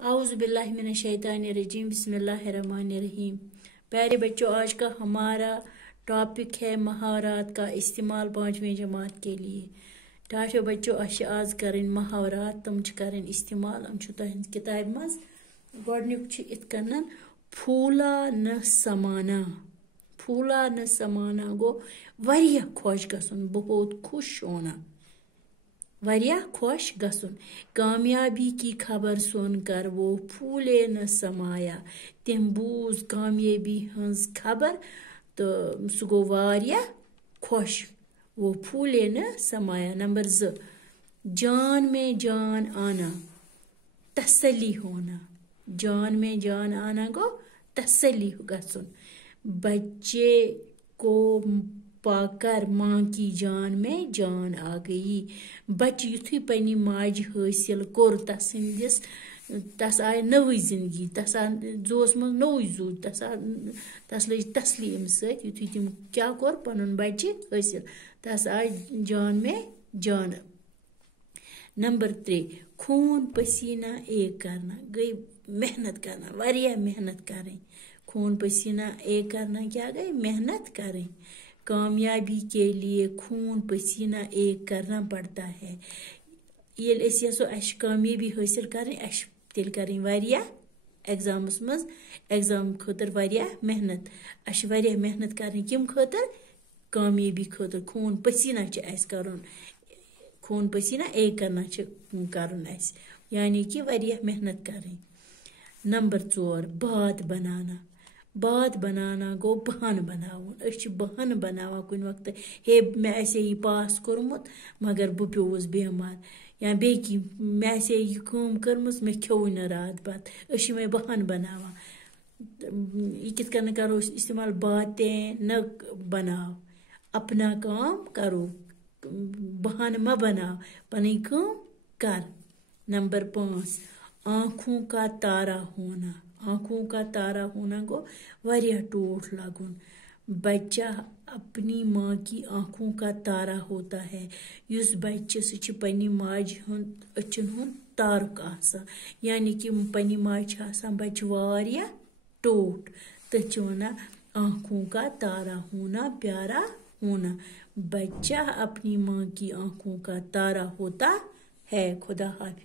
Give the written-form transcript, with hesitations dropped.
औज़ुबिल्लाहिमिनश्शैतानिर्रजीम बिस्मिल्लाहिर्रहमानिर्रहीम। प्यारे बच्चों, आज का हमारा टॉपिक है महावरात का इस्तेमाल 5वीं जमात के लिए। टाठो बच्चों, आज करें महावरात तम करें इस्तेमाल तुहंद किताब मज गोडनुक इत कन्न फूला न समाना। फूला न समाना गो वरिया खुश गसुन, बहुत खुश होना, वरिया खुश गसुन। कामयाबी की खबर सुनकर वो फूले न समाया, तिम बूज कामयाबी हंस खबर तो सु गो वारिया खुश, वो फूले न समाया। नंबर 2, जान में जान आना, तसल्ली होना। जान में जान आना गो तसल्ली गसुन। बच्चे को पाकर माँ की जान में जान आ गई। बच्चे युथुई पन्नी माज हासिल कोर तस आय नवी जिंदगी, तस जोस मज नोई जू, तस लज तसली अम सत युथुई तिम क्या कोर पनुन बच्चे हासिल, तस आय जान में जान। नंबर 3, खून पसीना एक करना, गई मेहनत करना, वारिया मेहनत करें। खून पसीना एक करना क्या गई, मेहनत करें। कामयाबी के लिए खून पसीना एक करना पड़ता है। ये यसो अश कामयाबी हासिल करें, अश तेल करें वारिया एग्जामस मज, एग्जाम खतर वारिया मेहनत, अश वारिया मेहनत करें किम खतर, कामयाबी खतर। खून पसीना अस करुन, खून पसीना एक करना करुन अस, यानी कि वारिया मेहनत करें। नंबर 4, बात बनाना। बात बनाना गो बहान बनावन, बहान बनावा कुन वक्त, हे मे ऐसे ही पास कोरमुत मगर बह प्योस बेमार, या बे कि मे ऐसे यह काम करमस मे खेव न रात बात, मे बहान बनावा। यह कित कन करो इस्तेमाल, बातें न बनाओ, अपना काम करो, बहान म बनाओ, पनी काम कर। नंबर 5, आँखों का तारा होना। आँखों का तारा होना गो वारिया टोट लगुन। बच्चा अपनी माँ की आँखों का तारा होता है। युस बच्चे सह पन्नी माज हुंद अचन हुंद तारुक आसान, यानी कि पन्नी माज आसान बच्चे वारिया टोट, तथ वना आँखों का तारा होना, प्यारा होना। बच्चा अपनी माँ की आँखों का तारा होता है। खुदा हाफिज।